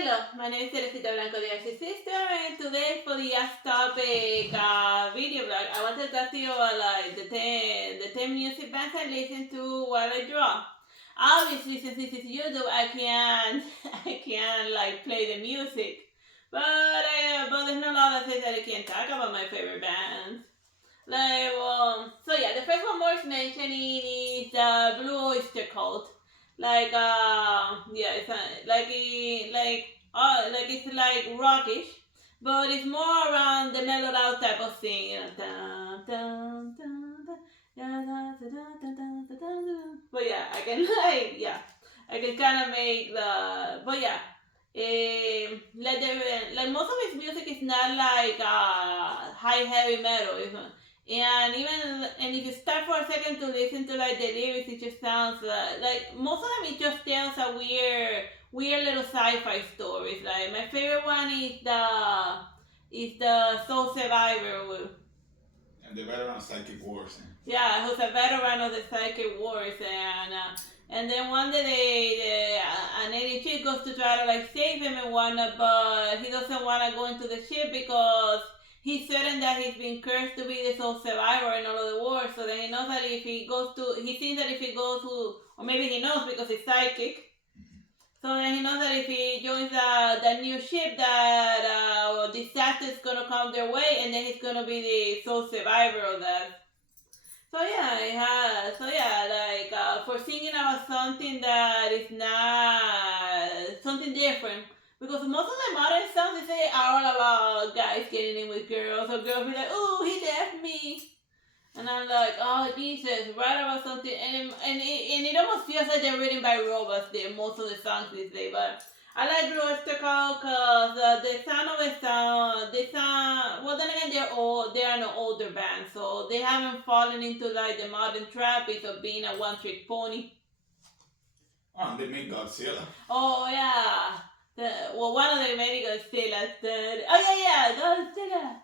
Hello, my name is Teresita Blanco de Artsy Sister, and today for the Ask Topic video blog, I want to talk to you about like the ten music bands I listen to while I draw. Obviously, since this is YouTube, I can't I can't like play the music, but there's no law that says that I can't talk about my favorite bands. So yeah, the first one worth mentioning is the Blue Oyster Cult. Yeah, it's it's like rockish, but it's more around the mellowed out type of thing, you know. Dun, dun, dun, dun, dun, dun, dun, dun, dun, dun, dun. But yeah, I can kind of make the, but yeah. Like most of his music is not like high heavy metal, and if you start for a second to listen to like the lyrics, it just sounds like most of them it just tells a weird little sci-fi stories. Like my favorite one is the Soul Survivor. And the veteran of Psychic Wars. Yeah, who's a veteran of the Psychic Wars, and then one day an alien chick goes to try to like save him and whatnot, but he doesn't want to go into the ship because he's certain that he's been cursed to be the sole survivor in all of the wars. So then he knows that if he goes to, he thinks that if he goes to, or maybe he knows because he's psychic. So then he knows that if he joins the new ship, that disaster is gonna come their way, and then he's gonna be the sole survivor of that. So yeah, for singing about something that is not something different, because most of the modern songs they say are all about guys getting in with girls, or girls be like, "Oh, he left me," and I'm like, "Oh Jesus, write about something," and it almost feels like they're written by robots. Most of the songs these days, but I like Blue Oyster Cult because the sound of it well then again they are an older band, so they haven't fallen into like the modern trap of being a one trick pony. Oh, and they made Godzilla. Oh yeah. One of them made Godzilla. Godzilla.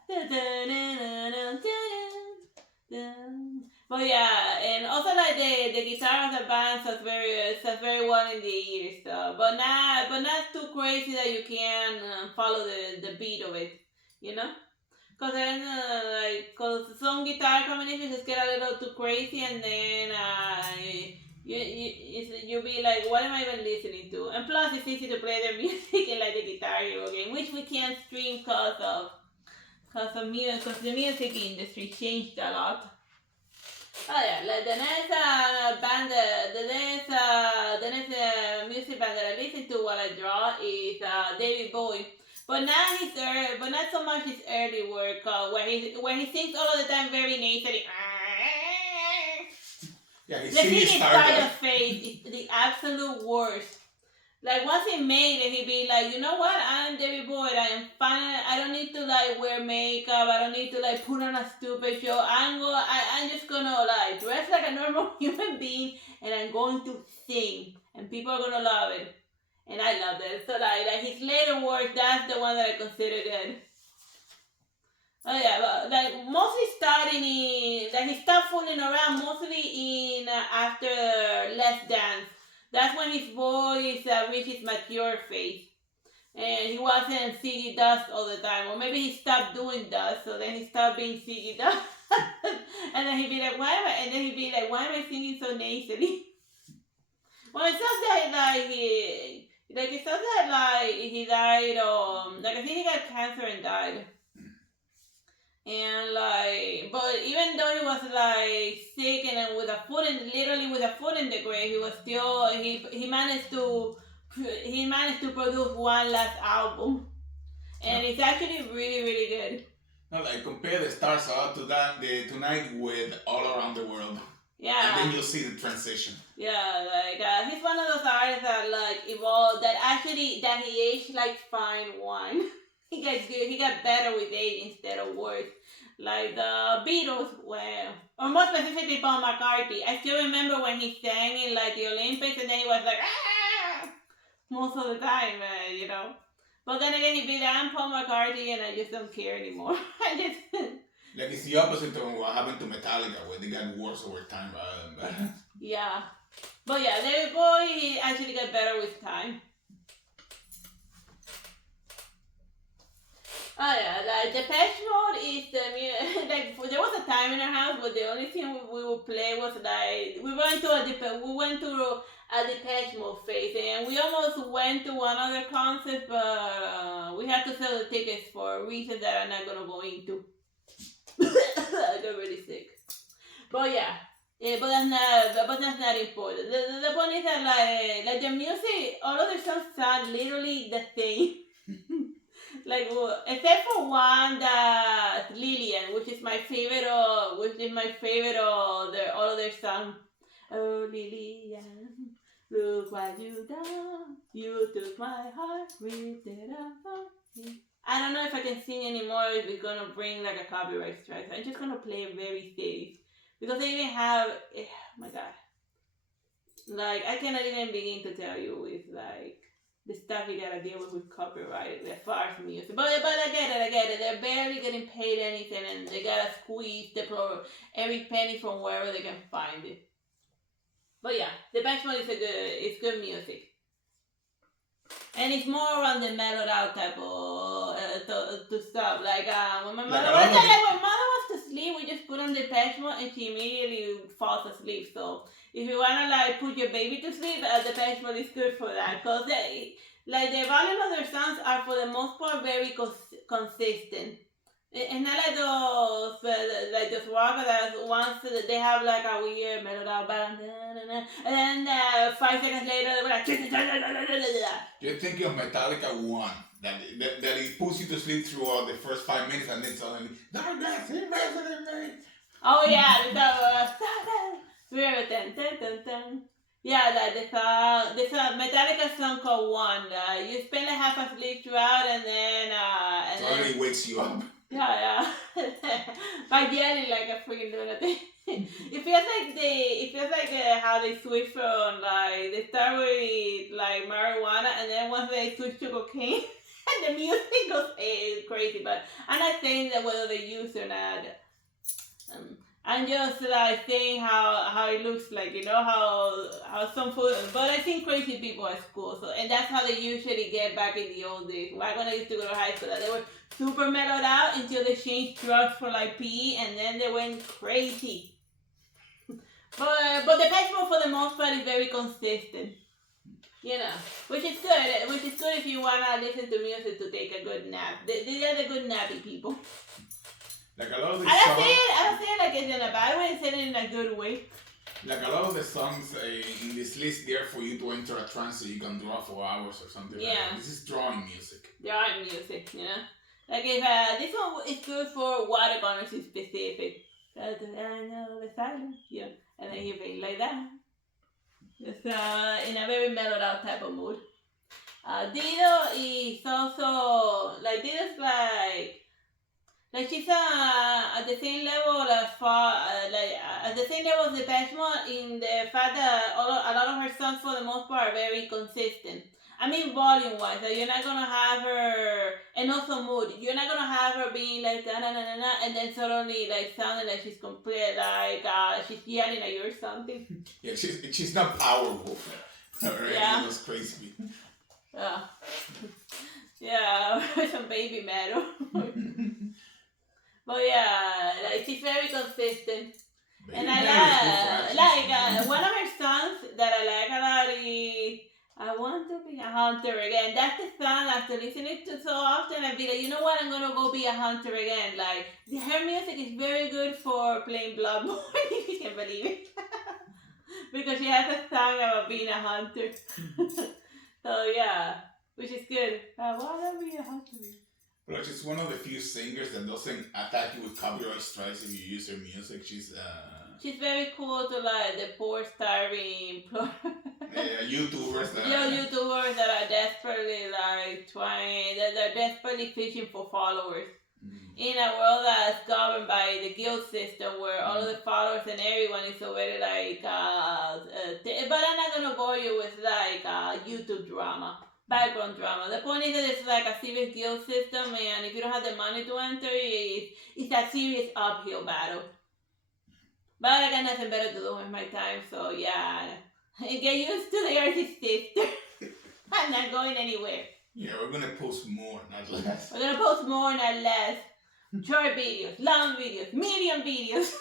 But yeah, and also like the guitar of the band sounds very well in the ears, but not too crazy that you can follow the beat of it, you know. Cause then cause some guitar combinations just get a little too crazy, and then you'll be like, what am I even listening to? And plus, it's easy to play their music in like the Guitar Hero game, which we can't stream cause the music industry changed a lot. Oh yeah, like the next music band that I listen to while I draw is David Bowie. But not so much his early work where he sings all of the time very nasally. Yeah, the singing side of face is the absolute worst. Like once he made it, he'd be like, you know what? I'm David Bowie. I am fine. I don't need to like wear makeup. I don't need to like put on a stupid show. I'm just gonna like dress like a normal human being, and I'm going to sing, and people are gonna love it, and I love it. So like his later work, that's the one that I consider good. Oh yeah, but like mostly starting in like he stopped fooling around mostly in after Let's Dance. That's when his voice reached its mature phase. And he wasn't Ziggy Dust all the time. Or maybe he stopped doing dust, so then he stopped being Ziggy Dust. And then he'd be like, why am I singing so nasally? Well, it's not that he died, like I think he got cancer and died. And like, but even though he was like sick and then literally with a foot in the grave, he was still he managed to produce one last album, and it's actually really really good. No, like compare the Stars Out to that the Tonight with All Around the World. Yeah. And then you'll see the transition. Yeah, like he's one of those artists that like evolved that he aged like fine wine. He got good. He got better with age instead of worse. Like the Beatles, or more specifically Paul McCartney. I still remember when he sang in like the Olympics, and then he was like, ah! Most of the time, you know. But then again, he beat I'm Paul McCartney, and I just don't care anymore. I just. Like it's the opposite of what happened to Metallica, where they got worse over time rather than better. Yeah, but yeah, David Bowie he actually got better with time. Oh yeah, like the patch mode is the like there was a time in our house where the only thing we would play was like we went to a Depeche Mode phase and we almost went to one other concert but we had to sell the tickets for reasons that I'm not gonna go into. I got really sick. But yeah. Yeah, but that's not important. The point is that like the music, all of the songs sound literally the same. Like except for one that Lillian, which is my favorite, all of their songs. Oh Lillian, look what you done. You took my heart, ripped it apart. I don't know if I can sing anymore if we're gonna bring like a copyright strike. So I'm just gonna play it very safe. Because they even have oh my god. Like I cannot even begin to tell you with like the stuff you gotta deal with copyright as far as music. But I get it. They're barely getting paid anything, and they gotta squeeze every penny from wherever they can find it. But yeah, the Benchmark is good music. And it's more on the mellowed out type of to stuff. Like when my mother was to sleep, we just put on the Peshmo and she immediately falls asleep. So if you wanna like put your baby to sleep, the Peshmo is good for that. Cause like the volume of their songs are for the most part very consistent. It's not like those rock that once they have like a weird mellowed out balance, and then 5 seconds later they were like. You're thinking of Metallica 1, that it puts you to sleep throughout the first 5 minutes and then suddenly, darkness, oh yeah, yeah, like this Metallica song called One. You spend like half asleep throughout, and then suddenly wakes you up. Yeah. By yelling like a freaking lunatic. It feels like how they switch from like they start with like marijuana and then once they switch to cocaine and the music goes crazy. But I'm not saying that whether they use or not. I'm just like saying how it looks like, you know, how some food. But I think crazy people are cool, so and that's how they usually get back in the old days. When I used to go to high school, that they were super mellowed out until they changed drugs for like PE, and then they went crazy. But the festival for the most part is very consistent. You know, which is good. Which is good if you wanna listen to music to take a good nap. They are the good nappy people. Like a lot of the I don't say it like it's in a bad way. I say it in a good way. Like a lot of the songs in this list, there for you to enter a trance so you can draw for hours or something. Yeah. Like that. This is drawing music. Drawing music, you know. Like if this one is good for watercolors in specific. I know the silence, yeah, and then you feel like that. It's in a very mellowed out type of mood. Dido is also like Dido's like she's at the same level as at the same level as the Peshmont in the fact that a lot of her songs for the most part are very consistent. I mean volume wise, like you're not gonna have her, and also mood. You're not gonna have her being like da na na na na, and then suddenly like sounding like she's complete like she's yelling at you or something. Yeah, she's not powerful. Yeah, was crazy. Yeah, yeah, some baby metal. But yeah, like she's very consistent. Baby and I like one of her songs that I like a lot is I Want to Be a Hunter Again. That's the song after listening to so often I'd be like, you know what, I'm gonna go be a hunter again. Like her music is very good for playing Bloodborne, if you can believe it. Because she has a song about being a hunter. So yeah, which is good. I wanna be a hunter again. Well, she's one of the few singers that doesn't attack you with copyright strikes if you use her music. She's very cool to like the poor starving YouTubers that are desperately like trying, that they're desperately fishing for followers. In a world that's governed by the guild system where all of the followers and everyone is already like but I'm not gonna bore you with like YouTube drama. Background drama. The point is that it's like a serious guild system, and if you don't have the money to enter, it's a serious uphill battle. But I got nothing better to do with my time, so yeah. Get used to the Artsy Sister. I'm not going anywhere. Yeah, we're gonna post more, not less. We're gonna post more, not less. Short videos, long videos, medium videos.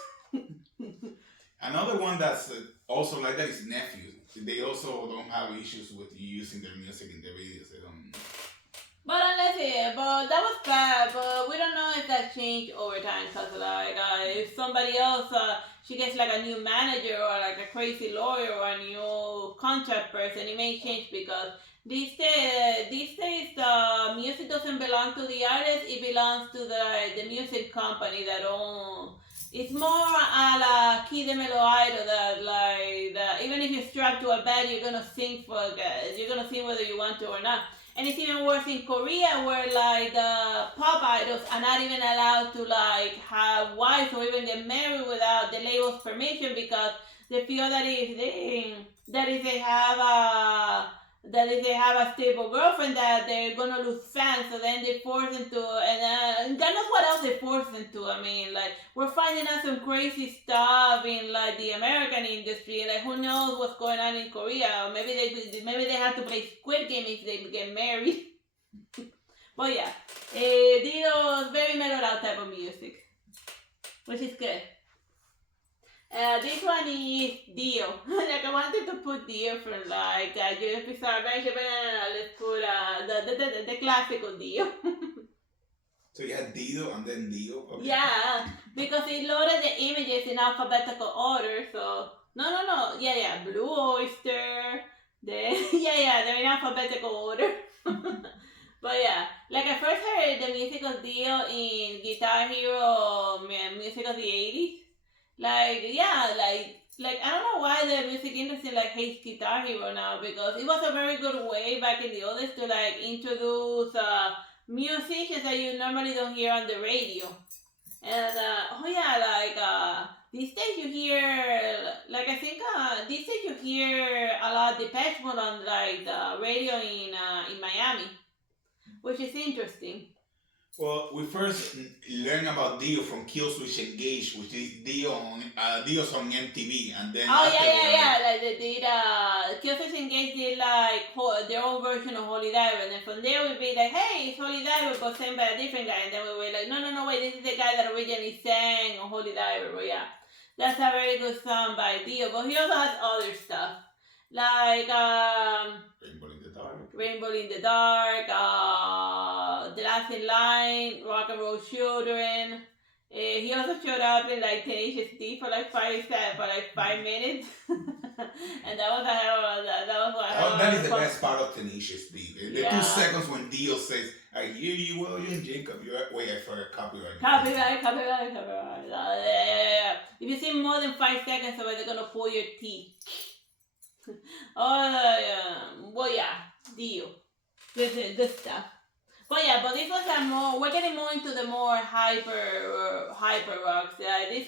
Another one that's also like that is nephews. They also don't have issues with you using their music in their videos. They don't. But unless but that was bad. But we don't know if that changed over time. Cause like if somebody else, she gets like a new manager or like a crazy lawyer or a new contract person, it may change because these days the music doesn't belong to the artist. It belongs to the music company that own. It's more a la Key de Melo Idol that like even if you're strapped to a bed, you're gonna sing you're gonna sing whether you want to or not. And it's even worse in Korea where like the pop idols are not even allowed to like have wives or even get married without the label's permission because they feel that if they have a stable girlfriend that they're gonna lose fans, so then they force them to and God knows what else they force them to. I mean, like we're finding out some crazy stuff in like the American industry. Like who knows what's going on in Korea? Maybe they have to play Squid Game if they get married. But yeah, Dino's very mellowed out type of music, which is good. This one is Dio. Like I wanted to put Dio from like Julius Pizarro, but let's put the classical Dio. So you had Dido and then Dio? Okay. Yeah, because it loaded the images in alphabetical order, so... No. Yeah, Blue Oyster, they're in alphabetical order. But yeah, like I first heard the music of Dio in Guitar Hero music of the 80s. Like, yeah, like I don't know why the music industry like hates Guitar Hero now because it was a very good way back in the old days to like introduce musicians that you normally don't hear on the radio. And these days you hear like I think these days you hear a lot of Depeche Mode on like the radio in Miami, which is interesting. Well, we first learned about Dio from Killswitch Engage, which is Dio's on MTV, and then like they did Killswitch Engage did like their own version of Holy Diver, and then from there we'd be like, hey, it's Holy Diver but sang by a different guy, and then we were like, no, wait, this is the guy that originally sang on Holy Diver. But yeah, that's a very good song by Dio, but he also has other stuff like Rainbow in the Dark, The Last in Line, Rock and Roll Children. He also showed up in like Tenacious D for like 5 minutes, and that was a hell of that is the best part of Tenacious D. The 2 seconds when Dio says, "I hear you, William Jacob." Wait, I forgot copyright. Copyright. If you see more than 5 seconds of it, they're gonna pull your teeth. Well, yeah, Dio. Good stuff. But this was more. We're getting more into the more hyper rocks. This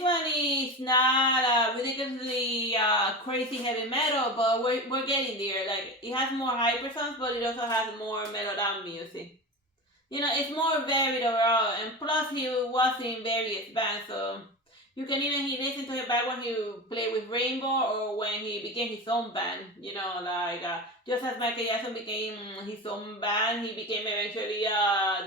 one is not ridiculously crazy heavy metal, but we're getting there. Like it has more hyper songs, but it also has more mellowed down music. You know, it's more varied overall, and plus he was in various bands, so. You can even listen to it back when he played with Rainbow or when he became his own band. You know, like just as Michael Jackson became his own band, he became eventually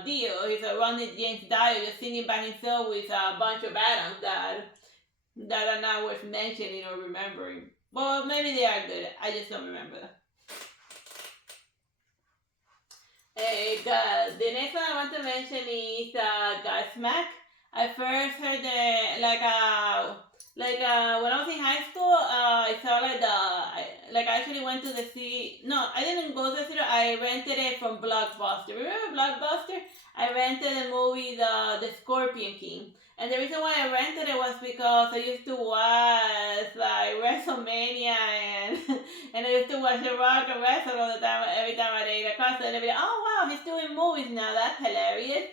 Dio. He's a Ronnie James Dio, just singing by himself with a bunch of bands that are not worth mentioning or remembering. Well, maybe they are good. I just don't remember them. The next one I want to mention is Godsmack. I first heard when I was in high school, I saw I actually went to the theater. No, I didn't go to the theater. I rented it from Blockbuster. Remember Blockbuster? I rented the movie The Scorpion King. And the reason why I rented it was because I used to watch like WrestleMania and I used to watch The Rock and wrestle all the time. Every time I did a concert, I'd be like, oh wow, he's doing movies now. That's hilarious.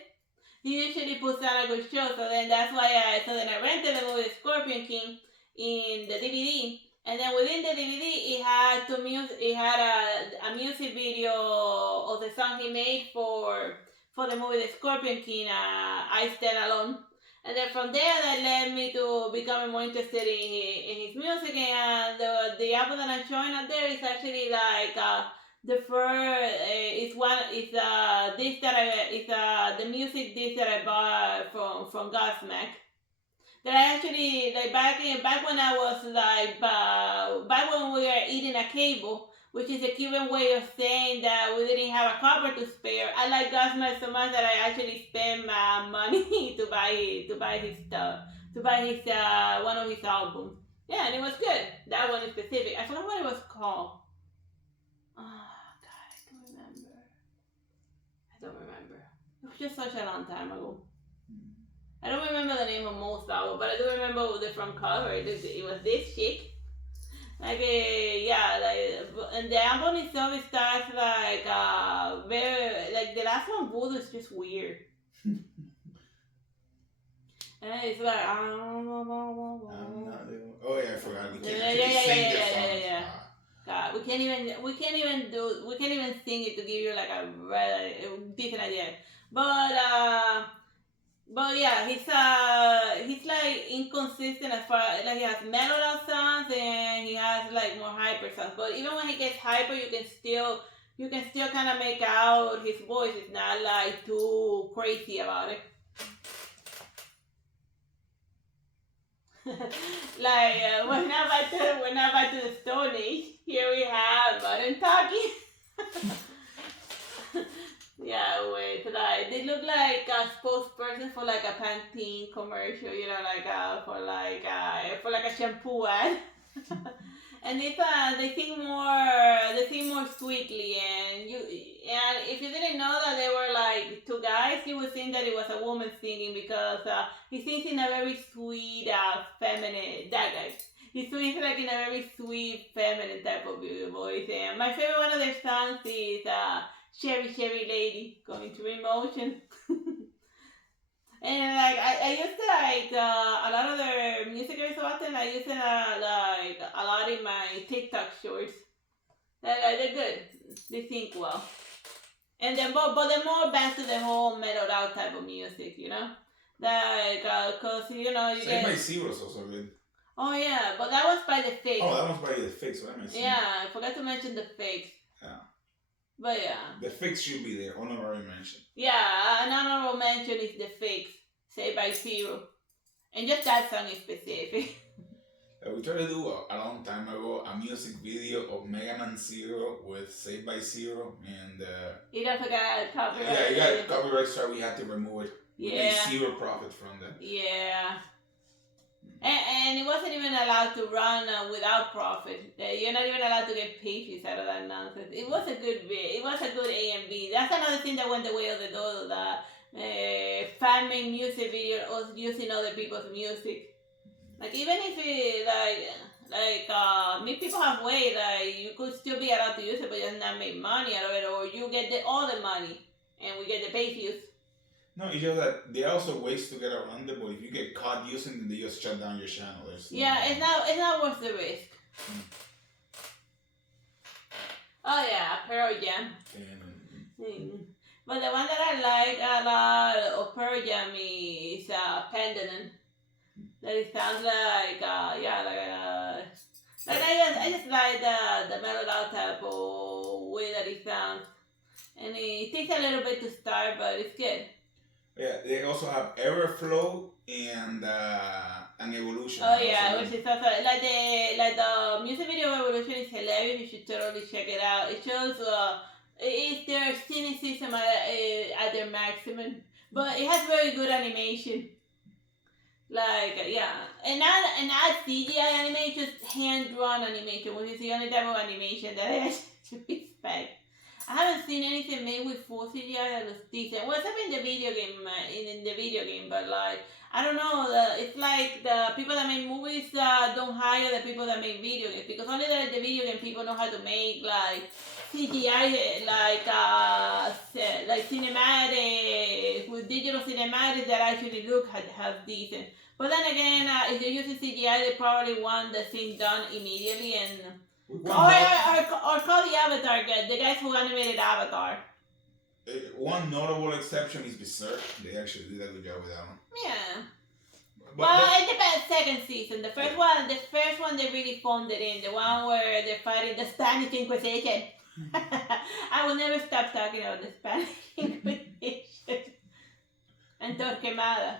He usually puts out a good show, so that's why I rented the movie Scorpion King in the DVD, and then within the DVD it had a music video of the song he made for the movie The Scorpion King, I Stand Alone, and then from there that led me to becoming more interested in his music, and the album that I'm showing up there is actually like The first is this that the music disc that I bought from Godsmack. That I actually like back when I was like back when we were eating a cable, which is a Cuban way of saying that we didn't have a copper to spare. I like Godsmack so much that I actually spent my money to buy his stuff, to buy his one of his albums. Yeah, and it was good. That one in specific. I forgot what it was called. Oh God, I don't remember. I don't remember. It was just such a long time ago. I don't remember the name of most album, but I do remember the front cover. It was this chick. Like yeah, like and the album itself it starts like very like the last one Voodoo is just weird. And it's like oh yeah, I forgot. We can't yeah. God, we can't even sing it to give you like a decent idea. But yeah, he's like inconsistent as far like he has mellow songs and he has like more hyper songs. But even when he gets hyper, you can still kind of make out his voice. It's not like too crazy about it. Like we're not back to the Stone Age. Here we have modern talking. Yeah, wait, like they look like a spokesperson for like a Pantene commercial, you know, like for like a shampoo ad. And they sing more sweetly, and if you didn't know that they were like two guys, you would think that it was a woman singing because he sings in a very sweet, feminine. That guy. He sings like in a very sweet, feminine type of voice. And my favorite one of their songs is Chevy Lady, going through emotion. And like I used to like a lot of their music every so often. I use it like a lot in my TikTok shorts. They're good. They think well. And then but they're more back to the whole mellowed out type of music, you know. Like cause you know you Save My Zero's also good. Oh yeah, but that was by the Fakes. Oh, that was by the Fakes. What am I saying? Yeah, I forgot to mention the Fakes. Yeah. But yeah. The Fakes should be there. Honorary mention. Yeah, an honorable mention is the Fakes, Saved by Zero. And just that song is specific. We tried to do a long time ago a music video of Mega Man Zero with Saved by Zero, and it also got copyright. Yeah, it got copyright strike. We had to remove it. We made zero profit from that. Yeah. And it wasn't even allowed to run without profit. You're not even allowed to get pages out of that nonsense. It was a good bit. It was a good A and B. That's another thing that went the way of the dodo. The fan-made music video or using other people's music. Like even if it people halfway, like you could still be allowed to use it, but just not make money out of it, or you get all the money, and we get the pay views. No, it's just that there are also ways to get around it, but if you get caught using it, they just shut down your channel. It's not worth the risk. Oh yeah, Pearl Jam. But the one that I like a lot of Pearl Jam is Pendulum. That it sounds like I just like the mellowed out type of way that it sounds, and it takes a little bit to start, but it's good. Yeah, they also have Everflow and Evolution. Oh yeah, which is also like the music video of Evolution is hilarious. You should totally check it out. It shows it's their cynicism at their maximum, but it has very good animation. Like and not CGI animation, just hand drawn animation, which is the only type of animation that I actually respect. I haven't seen anything made with full CGI that looks decent. Well, except in the video game, but like I don't know. It's like the people that make movies don't hire the people that make video games, because only the video game people know how to make like CGI, like cinematic with digital cinematics that actually look half decent. But then again, if they're using CGI, they probably want the thing done immediately and. Or call the Avatar guy, the guys who animated Avatar. One notable exception is Berserk. They actually did a good job with that one. Yeah. But it depends. Second season, the first one they really phoned it in. The one where they're fighting the Spanish Inquisition. I will never stop talking about the Spanish Inquisition and Torquemada.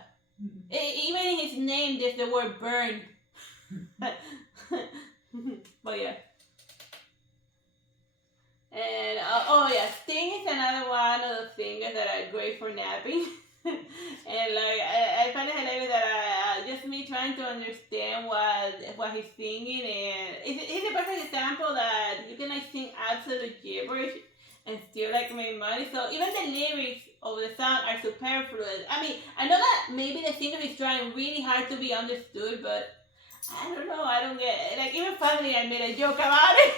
Even in his name, there's the word burn. But yeah. And oh yeah, Sting is another one of the singers that are great for napping. And like I find it hilarious that just me trying to understand what he's singing, and it's a perfect example that you can like sing absolute gibberish and still like make money. So even the lyrics of the song are superfluous. I mean, I know that maybe the singer is trying really hard to be understood, but I don't know. I don't get it. Like even finally I made a joke about it.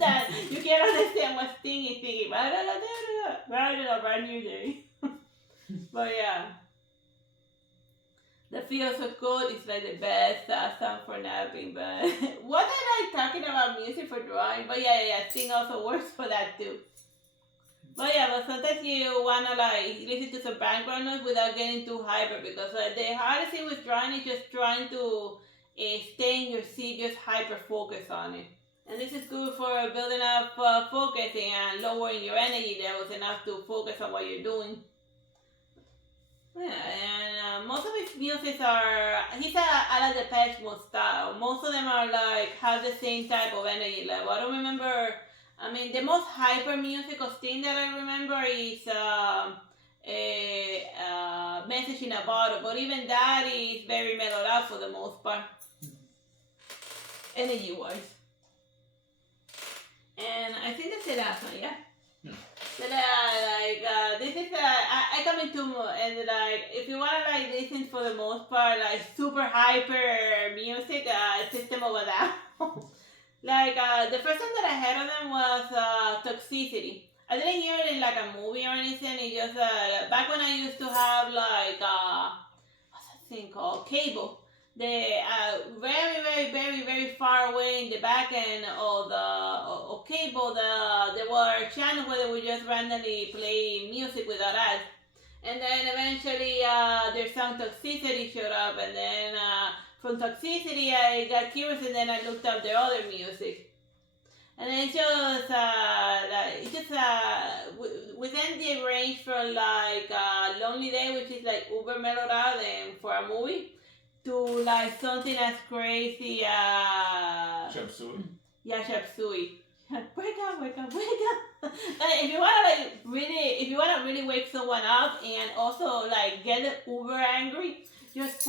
That you can't understand what Sting is thinking. But I don't know, brand new day. But yeah. The Feels So Good is like the best song for napping. But what am I talking about music for drawing? But yeah. Sting also works for that too. But yeah, but sometimes you wanna like listen to some background noise without getting too hyper, because the hardest thing with drawing is just trying to stay in your seat, just hyper focus on it. And this is good for building up focusing and lowering your energy levels enough to focus on what you're doing. Yeah, and most of his music he's a la Depeche Mode style. Most of them are like, have the same type of energy level. I don't remember, I mean, the most hyper music of Sting that I remember is a Message in a Bottle, but even that is very mellowed out for the most part, energy-wise. And I think that's the last one, yeah? So this is, I come into, and like, if you wanna like listen for the most part, like super hyper music, System of a Down. Like, the first time that I heard of them was Toxicity. I didn't hear it in like a movie or anything, it just, back when I used to have like, what's that thing called? Cable. The very far away in the back end of the cable, there were channels where they would just randomly play music without ads. And then eventually their song Toxicity showed up, and then from Toxicity I got curious, and then I looked up their other music. And then within the range from like Lonely Day, which is like uber mellowed out and for a movie, to like something as crazy Chop Suey. Yeah, Chop Suey. Wake up. If you wanna really wake someone up and also like get them uber angry, just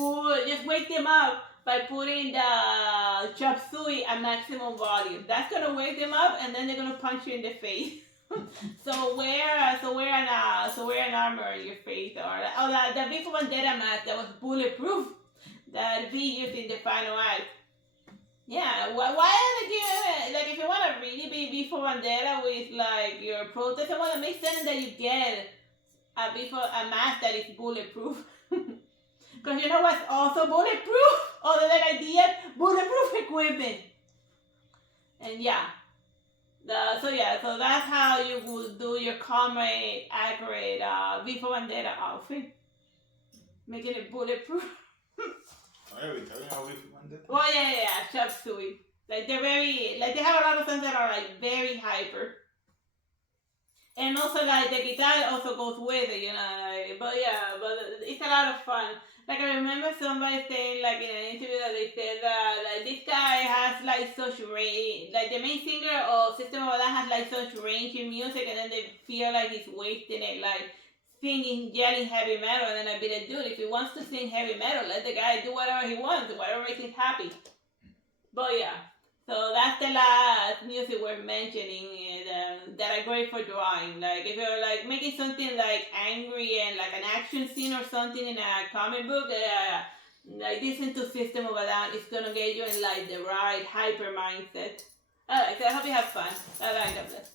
wake them up by putting the Chop Suey at maximum volume. That's gonna wake them up, and then they're gonna punch you in the face. So wear an armor in your face, or the V for Vendetta mask that was bulletproof, that be used in the final act. Yeah, why are they giving, like, if you want to really be V for Vendetta with like your protest, I want to make sense that you get a mask that is bulletproof. Because you know what's also bulletproof? Other than ideas, bulletproof equipment. And yeah. So that's how you would do your comrade accurate V for Vendetta outfit. Making it bulletproof. Well, yeah, Chop Suey. Like they're very, like they have a lot of songs that are like very hyper. And also like the guitar also goes with it, you know. Like, but it's a lot of fun. Like I remember somebody saying like in an interview that they said that like this guy has like such range, like the main singer of System of a Down has like such range in music, and then they feel like he's wasting it, like singing, yelling heavy metal. And then I'd be like, dude, if he wants to sing heavy metal, let the guy do whatever he wants, whatever makes him happy. But yeah, so that's the last music we're mentioning that are great for drawing. Like if you're like making something like angry and like an action scene or something in a comic book, like listen to System of a Down. It's gonna get you in like the right hyper mindset. Alright, so I hope you have fun. Bye bye, God bless.